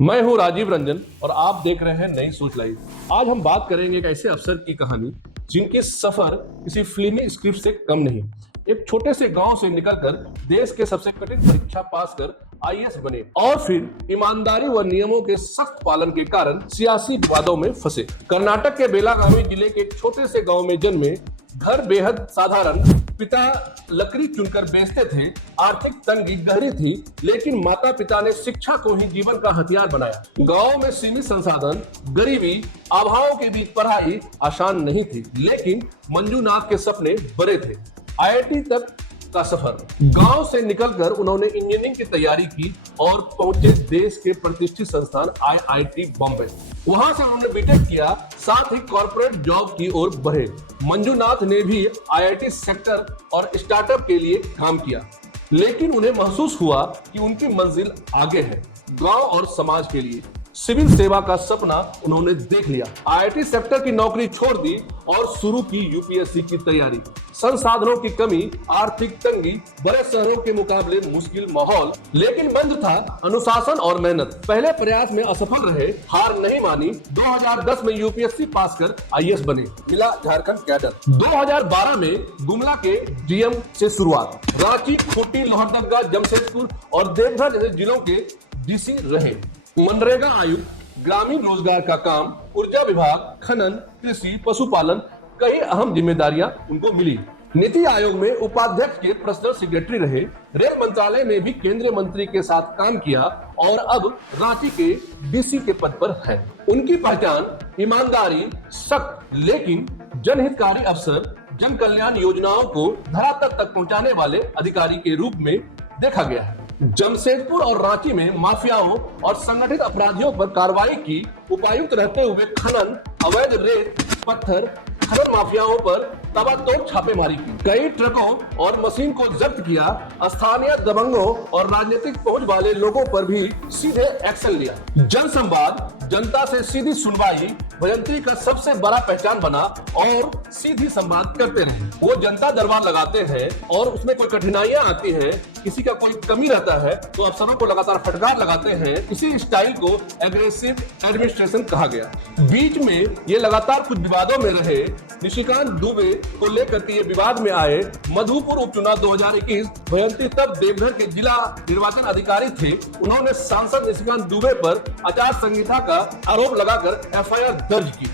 मैं हूं राजीव रंजन और आप देख रहे हैं नई सोच लाइव। आज हम बात करेंगे एक ऐसे अफसर की कहानी जिनके सफर किसी फिल्मी स्क्रिप्ट से कम नहीं। एक छोटे से गांव से निकलकर देश के सबसे कठिन परीक्षा पास कर आईएएस बने और फिर ईमानदारी व नियमों के सख्त पालन के कारण सियासी विवादों में फंसे। कर्नाटक के बेलागावी जिले के एक छोटे से गांव में जन्मे। घर बेहद साधारण, पिता लकड़ी चुनकर बेचते थे। आर्थिक तंगी गहरी थी, लेकिन माता पिता ने शिक्षा को ही जीवन का हथियार बनाया। गांव में सीमित संसाधन, गरीबी, अभाव के बीच पढ़ाई आसान नहीं थी, लेकिन मंजूनाथ के सपने बड़े थे। आईआईटी तक का सफर। गांव से निकलकर उन्होंने इंजीनियरिंग की तैयारी की और पहुंचे देश के प्रतिष्ठित संस्थान आईआईटी बॉम्बे। वहां से उन्होंने बीटेक किया, साथ ही कॉर्पोरेट जॉब की ओर बढ़े। मंजूनाथ ने भी आईआईटी सेक्टर और स्टार्टअप के लिए काम किया, लेकिन उन्हें महसूस हुआ कि उनकी मंजिल आगे है। गांव और समाज के लिए सिविल सेवा का सपना उन्होंने देख लिया। आईआईटी सेक्टर की नौकरी छोड़ दी और शुरू की यूपीएससी की तैयारी। संसाधनों की कमी, आर्थिक तंगी, बड़े शहरों के मुकाबले मुश्किल माहौल, लेकिन मंत्र था अनुशासन और मेहनत। पहले प्रयास में असफल रहे, हार नहीं मानी। 2010 में यूपीएससी पास कर आईएएस बने। मिला झारखंड कैडर। 2012 में गुमला के डीएम से शुरुआत। रांची, खूंटी, लोहरदगा, जमशेदपुर और देवघर जैसे जिलों के डीसी रहे। मनरेगा आयुक्त, ग्रामीण रोजगार का काम, ऊर्जा विभाग, खनन, कृषि, पशुपालन, कई अहम जिम्मेदारियां उनको मिली। नीति आयोग में उपाध्यक्ष के पर्सनल सेक्रेटरी रहे। रेल मंत्रालय में भी केंद्रीय मंत्री के साथ काम किया और अब रांची के डीसी के पद पर है। उनकी पहचान ईमानदारी, सख्त लेकिन जनहितकारी अफसर, जन कल्याण योजनाओं को धरातल तक पहुंचाने वाले अधिकारी के रूप में देखा गया है। जमशेदपुर और रांची में माफियाओं और संगठित अपराधियों पर कार्रवाई की। उपायुक्त रहते हुए खनन, अवैध रेत, पत्थर खनन माफियाओं पर ताबड़तोड़ छापेमारी की। कई ट्रकों और मशीन को जब्त किया। स्थानीय दबंगों और राजनीतिक पहुंच वाले लोगों पर भी सीधे एक्शन लिया। जन संवाद, जनता से सीधी सुनवाई भजंत्री का सबसे बड़ा पहचान बना और सीधी संवाद करते रहे। वो जनता दरबार लगाते हैं और उसमें कोई कठिनाइयां आती हैं, किसी का कोई कमी रहता है तो अफसरों को लगातार फटकार लगाते हैं। इसी स्टाइल को एग्रेसिव एडमिनिस्ट्रेशन कहा गया। बीच में ये लगातार कुछ विवादों में रहे। निशिकांत दुबे को लेकर के ये विवाद में आए। मधुपुर उपचुनाव 2021, भजंत्री तब देवघर के जिला निर्वाचन अधिकारी थे। उन्होंने सांसद निशिकांत दुबे पर आचार संहिता का आरोप लगाकर एफआईआर दर्ज की।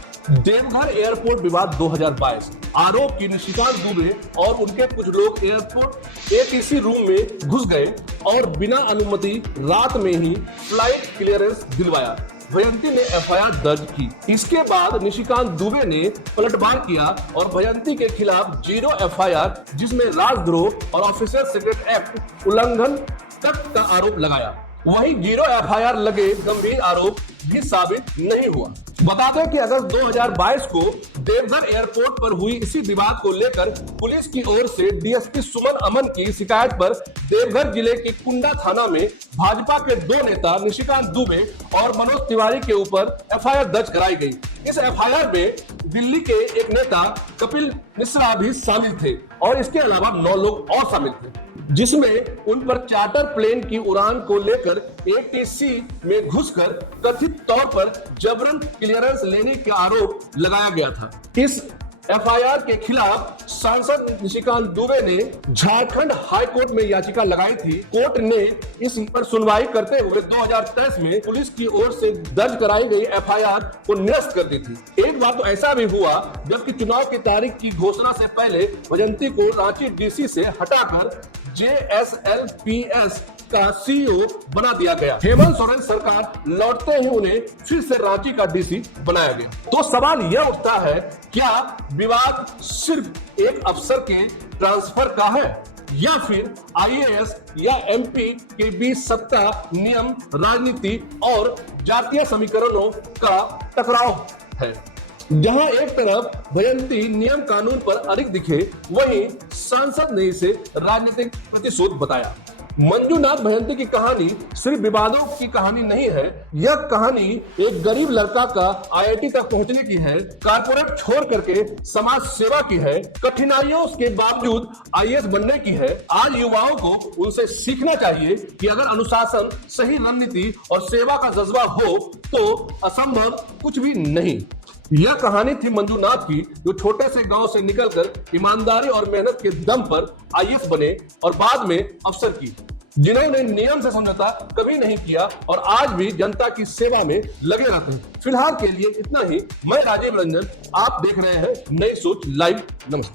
देवघर एयरपोर्ट विवाद 2022, आरोप की निशिकांत दुबे और उनके कुछ लोग एयरपोर्ट एटीसी रूम में घुस गए और बिना अनुमति रात में ही फ्लाइट क्लियरेंस दिलवाया। भजंती ने एफआईआर दर्ज की। इसके बाद निशिकांत दुबे ने पलटवार किया और भजंती के खिलाफ 0 एफआईआर, जिसमें राजद्रोह और ऑफिसर सीक्रेट एक्ट उल्लंघन तक का आरोप लगाया। वही 0 एफआईआर लगे गंभीर आरोप भी साबित नहीं हुआ। बता दें कि अगस्त 2022 को देवघर एयरपोर्ट पर हुई इसी विवाद को लेकर पुलिस की ओर से डीएसपी सुमन अमन की शिकायत पर देवघर जिले के कुंडा थाना में भाजपा के 2 नेता निशिकांत दुबे और मनोज तिवारी के ऊपर एफआईआर दर्ज कराई गई। इस एफआईआर में दिल्ली के एक नेता कपिल मिश्रा भी शामिल थे और इसके अलावा 9 लोग और शामिल थे, जिसमें उन पर चार्टर प्लेन की उड़ान को लेकर एटीसी में घुसकर कथित तौर पर जबरन क्लियरेंस लेने का आरोप लगाया गया था। इस एफआईआर के खिलाफ सांसद निशिकांत दुबे ने झारखंड हाई कोर्ट में याचिका लगाई थी। कोर्ट ने इस पर सुनवाई करते हुए 2023 में पुलिस की ओर से दर्ज कराई गई एफआईआर को निरस्त कर दी थी। एक बार तो ऐसा भी हुआ जबकि चुनाव की तारीख की घोषणा से पहले भजंती को रांची डीसी से हटाकर जेएसएलपीएस का सीईओ बना दिया गया। हेमंत सोरेन सरकार लौटते ही उन्हें फिर से रांची का डीसी बनाया गया। तो सवाल यह उठता है, क्या विवाद सिर्फ एक अफसर के ट्रांसफर का है या फिर आईएएस या एमपी के बीच सत्ता, नियम, राजनीति और जातीय समीकरणों का टकराव है? जहां एक तरफ भजंती नियम कानून पर अड़िग दिखे, वहीं सांसद ने इसे राजनीतिक प्रतिशोध बताया। मंजूनाथ भजंत्री की कहानी सिर्फ विवादों की कहानी नहीं है, यह कहानी एक गरीब लड़का का आईआईटी तक पहुंचने की है, कारपोरेट छोड़ करके समाज सेवा की है, कठिनाइयों के बावजूद आईएएस बनने की है। आज युवाओं को उनसे सीखना चाहिए कि अगर अनुशासन, सही रणनीति और सेवा का जज्बा हो तो असंभव कुछ भी नहीं। यह कहानी थी मंजूनाथ की, जो छोटे से गांव से निकलकर ईमानदारी और मेहनत के दम पर आईएएस बने और बाद में अफसर की, जिन्होंने नियम से समझौता कभी नहीं किया और आज भी जनता की सेवा में लगे रहते हैं। फिलहाल के लिए इतना ही। मैं राजीव रंजन, आप देख रहे हैं नई सोच लाइव। नमस्कार।